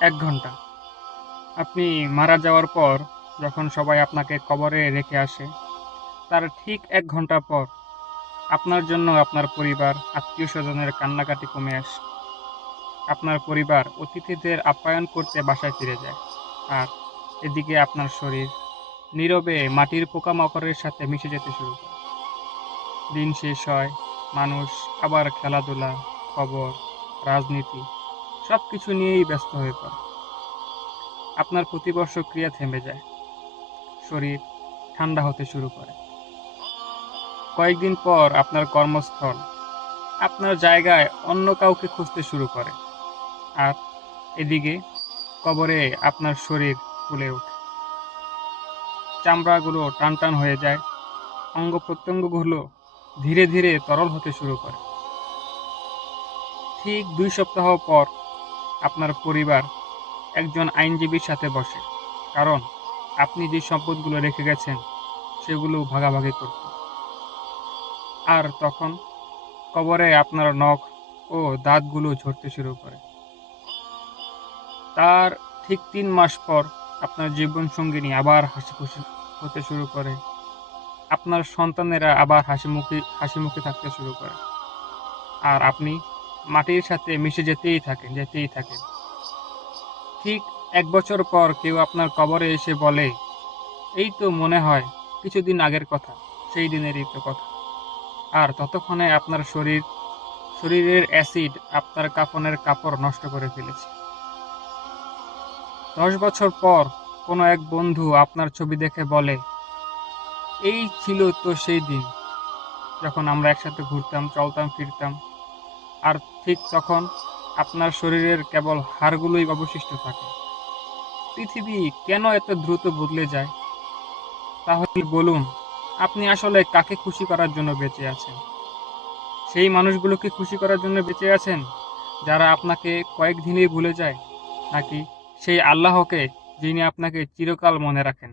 1 ঘন্টা। আপনি মারা যাওয়ার পর যখন সবাই আপনাকে কবরে রেখে আসে, তার ঠিক 1 ঘন্টা পর আপনার জন্য আপনার পরিবার, আত্মীয়স্বজনের কান্নাকাটি কমে আসে। আপনার পরিবার অতিথিদের আপ্যায়ন করতে বাসায় ফিরে যায়। আর এদিকে আপনার শরীর নীরবে মাটির পোকামাকড়ের সাথে মিশে যেতে শুরু করে। দিন শেষ হয়, মানুষ আবার খেলাধুলা, খবর, রাজনীতি সবকিছু নিয়েই ব্যস্ত হয়ে পড়ে। আপনার প্রতিবর্ষ ক্রিয়া থেমে যায়, শরীর ঠান্ডা হতে শুরু করে। কয়েকদিন পর আপনার কর্মস্থল আপনার জায়গায় অন্য কাউকে খুঁজতে শুরু করে। আর এদিকে কবরে আপনার শরীর ফুলে ওঠে, চামড়াগুলো টানটান হয়ে যায়, অঙ্গ প্রত্যঙ্গগুলো ধীরে ধীরে তরল হতে শুরু করে। ঠিক 2 সপ্তাহ পর আপনার পরিবার একজন আইনজীবীর সাথে বসে, কারণ আপনি যে সম্পদগুলো রেখে গেছেন সেগুলো ভাগাভাগি করতে। আর তখন কবরে আপনার নখ ও দাঁতগুলো ঝরতে শুরু করে। তার ঠিক 3 মাস পর আপনার জীবনসঙ্গিনী আবার হাসিখুশি হতে শুরু করে। আপনার সন্তানেরা আবার হাসিমুখে থাকতে শুরু করে। আর আপনি মাটির সাথে মিশে যেতেই থাকেন। ঠিক 1 বছর পর কেউ আপনার কবরে এসে বলে, এই তো মনে হয় কিছুদিন আগের কথা, সেই দিনেরই তো কথা। আর ততক্ষণে আপনার শরীরের অ্যাসিড আপনার কাফনের কাপড় নষ্ট করে ফেলেছে। 10 বছর পর কোনো এক বন্ধু আপনার ছবি দেখে বলে, এই ছিল তো সেই দিন যখন আমরা একসাথে ঘুরতাম, চলতাম, ফিরতাম। আর ঠিক তখন আপনার শরীরের কেবল হাড়গুলোই অবশিষ্ট থাকে। পৃথিবী কেন এত দ্রুত বদলে যায়? তাহলে বলুন, আপনি আসলে কাকে খুশি করার জন্য বেঁচে আছেন? সেই মানুষগুলোকে খুশি করার জন্য বেঁচে আছেন যারা আপনাকে কয়েকদিনেই ভুলে যায়, নাকি সেই আল্লাহকে যিনি আপনাকে চিরকাল মনে রাখেন?